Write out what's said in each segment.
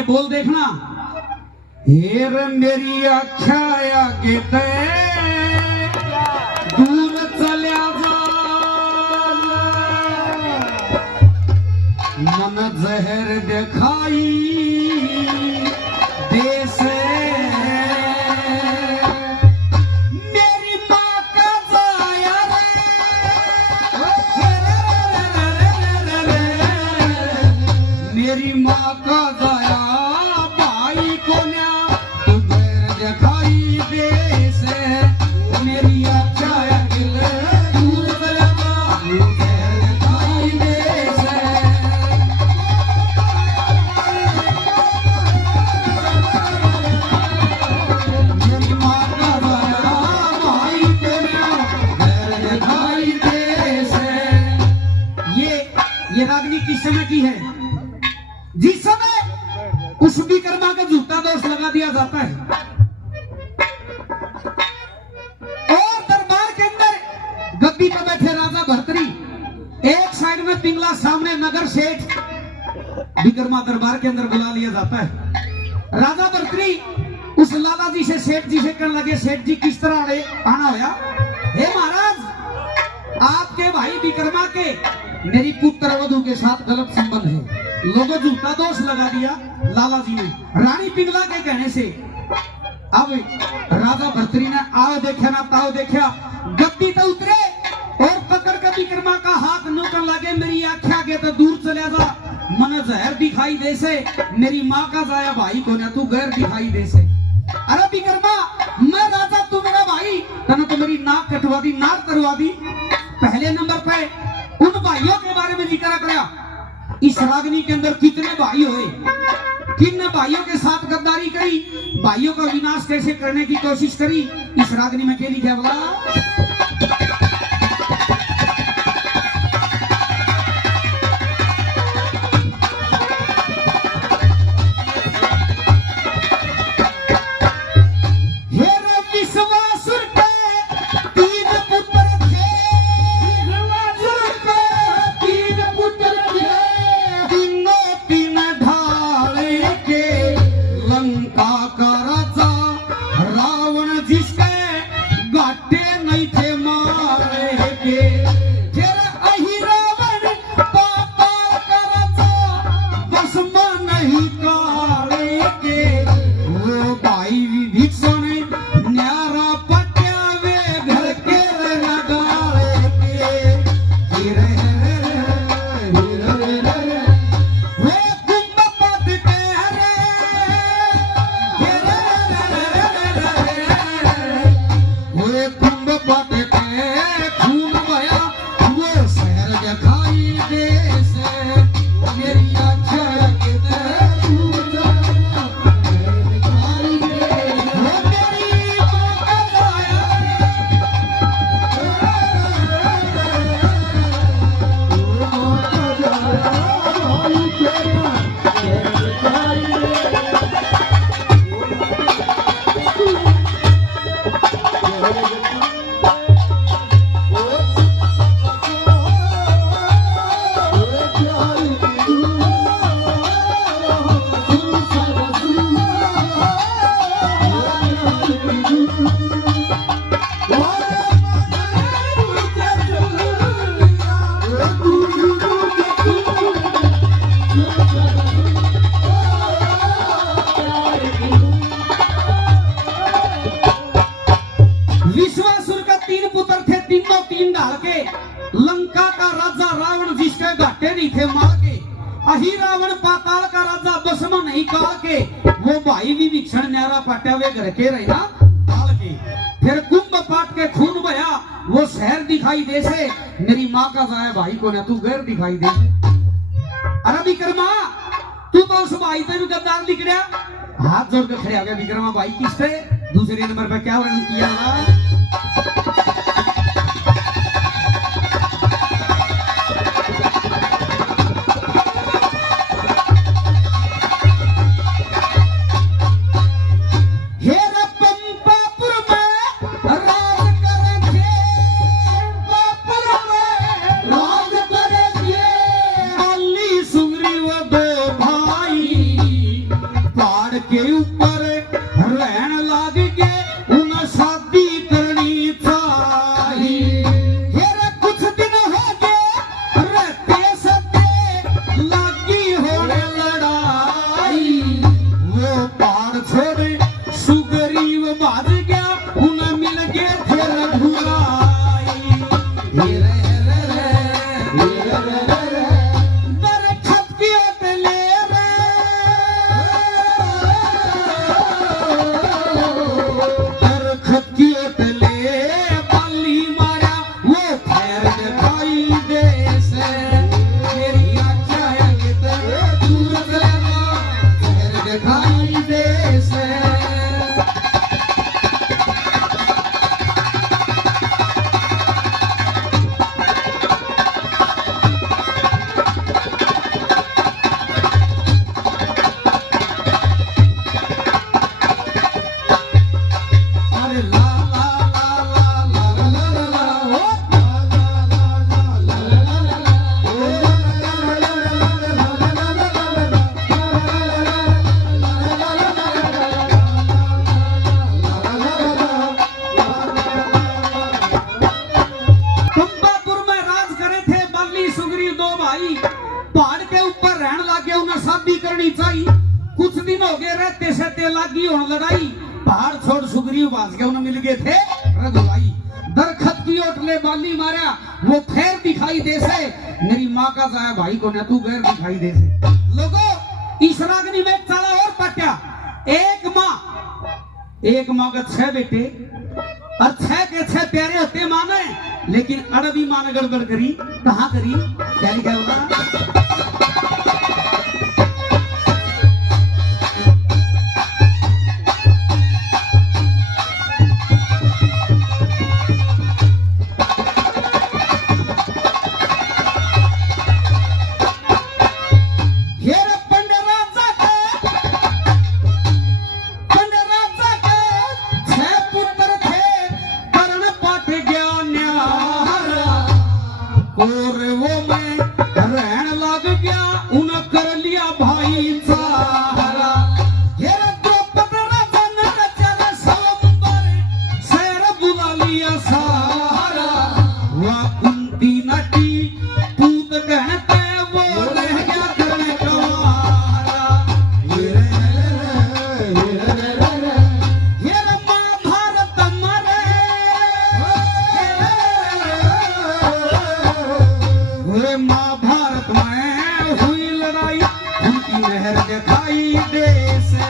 के बोल देखना। हेर मेरी आख्या आगे ते दूर चल्या जा, मन जहर दिखाई देसे, मेरी माँ का जाया मेरी माँ का जाया भाई को न्या तुझे दिखाई देसे, मेरी अच्छा अगिल दूर चला तुझे दिखाई देसे। मेरी माँ का जाया भाई को न्या तुझे दिखाई देसे। ये रागनी किस समय की है? जिस समय उस विक्रमा का झूठा दोष लगा दिया जाता है और दरबार के अंदर गद्दी पर बैठे राजा भर्तरी, एक साइड में पिंगला, सामने नगर सेठ, विक्रमा दरबार के अंदर बुला लिया जाता है। राजा भर्तरी उस लाला जी से, सेठ जी से कहने लगे, सेठ जी किस तरह आना होया? हे महाराज, आपके भाई विक्रमा के मेरी पुत्र वधू के साथ गलत संबंध है, लोगों झूठा दोष लगा दिया लाला जी ने रानी पिंगला के कहने से। अब राजा भर्तरी ने आओ देखा ना ताओ देखा, गद्दी तो उतरे और पकड़ कर विक्रमा का हाथ नोकन लगे, मेरी आख्या के तो दूर चले जा, मन जहर दिखाई दे से, मेरी माँ का जाया भाई को ना तू गैर दिखाई दे से। अरे विक्रमा, मैं राजा, तू मेरा भाई, तने तो मेरी नाक कटवा दी, नाक करवा दी। पहले नंबर पे उन भाइयों के बारे में जिक्र कराया। इस रागनी के अंदर कितने भाई हुए, किन भाइयों के साथ गद्दारी करी, भाइयों का विनाश कैसे करने की कोशिश करी, इस रागनी में क्या लिखा बोला? अही रावण पाताल का राजा बसमा नहीं काल के, वो भाई भी विक्षण न्यारा पाट्यावे घर के रहना काल के। फिर कुंभ पाट के खून बया, वो शहर दिखाई दे से, मेरी माँ का जाया भाई को ना तू गैर दिखाई दे। अरे विक्रमा, तू तो उस भाई से भी गद्दार दिख रहा, हाथ जोड़ कर खड़े आ गया विक्रमा भाई किससे? दूसरे नंबर पर क्या वर्णन किया? पहाड़ के ऊपर रहन लाग गए उन शादी करनी चाहिए। हेरे कुछ दिन हो गए रहते सते लागी होने लड़ाई। वो पहाड़ छोड़े सुग्रीव भाग गया उन्हें मिल गए थे रघुराई। पहाड़ के ऊपर रहने लगे उन्हें शादी करनी चाहिए। कुछ दिन हो गए रहते सहते लागी होने लड़ाई। पहाड़ छोड़ सुग्रीव भाग गए उन्हें मिल गए थे रघुराई। दरखत की ओट ले बाली मारा वो फेर दिखाई दे से मेरी माँ का जाया भाई को न तू गैर दिखाई दे से। लोगों इस रागनी में चला और पट्या एक माँ का 6 बेटे और 6 के 6 प्यारे होते माने लेकिन अड़बी मान गड़बड़ करी कहाँ करी क्या लिखा होगा। और वो मैं रहन लग गया उन कर लिया भाई सारा। शहर बुला लिया सारा। वह कुंती नटी पूत कहते वो रह गया करने कवारा। महाभारत मरे महाभारत में हुई लड़ाई उनकी नहर दिखाई दे से।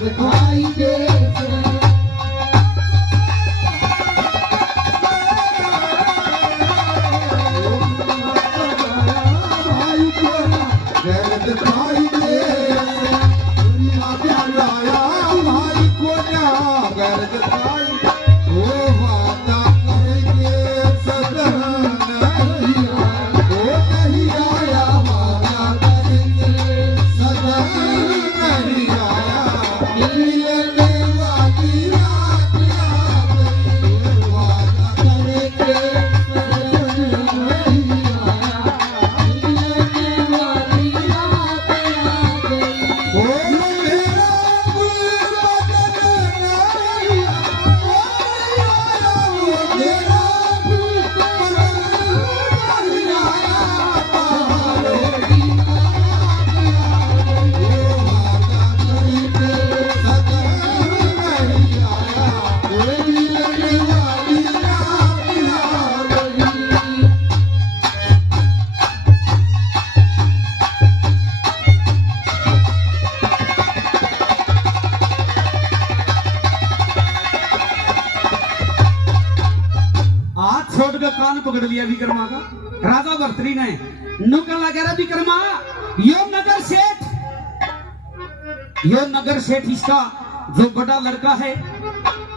दिखाई दे कान पकड़ लिया विक्रमा का। राजा भर्तृहरि ने नुकड़ लगा विक्रमा यो नगर सेठ इसका जो बड़ा लड़का है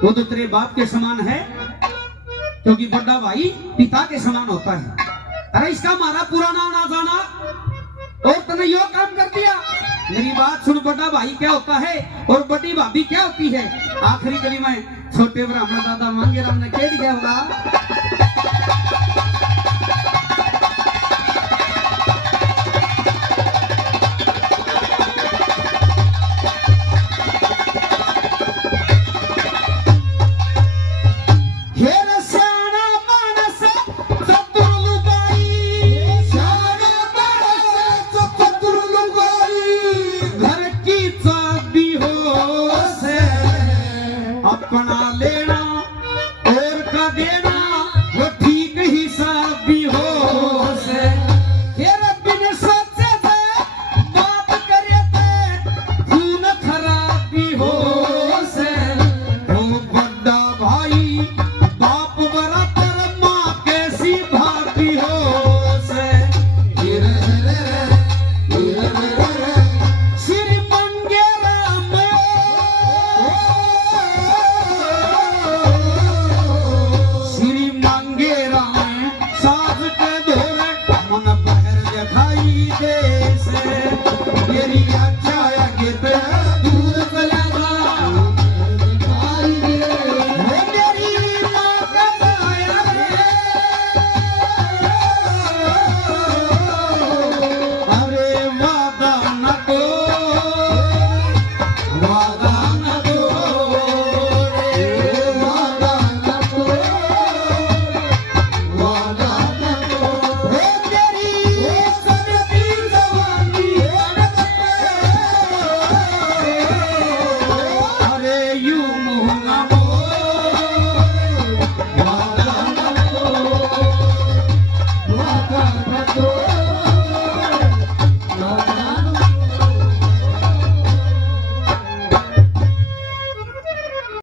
वो तो तेरे बाप के समान है क्योंकि बड़ा भाई पिता के समान होता है। अरे इसका मारा पुराना ना जाना और तूने यो काम कर दिया। मेरी बात सुन, बड़ा भाई क्या होता है और बड़ी भाभी क्या होती है। आखिरी कली में छोटे ब्राह्मण दादा मांगे राम ने कह दिया होगा। विदेश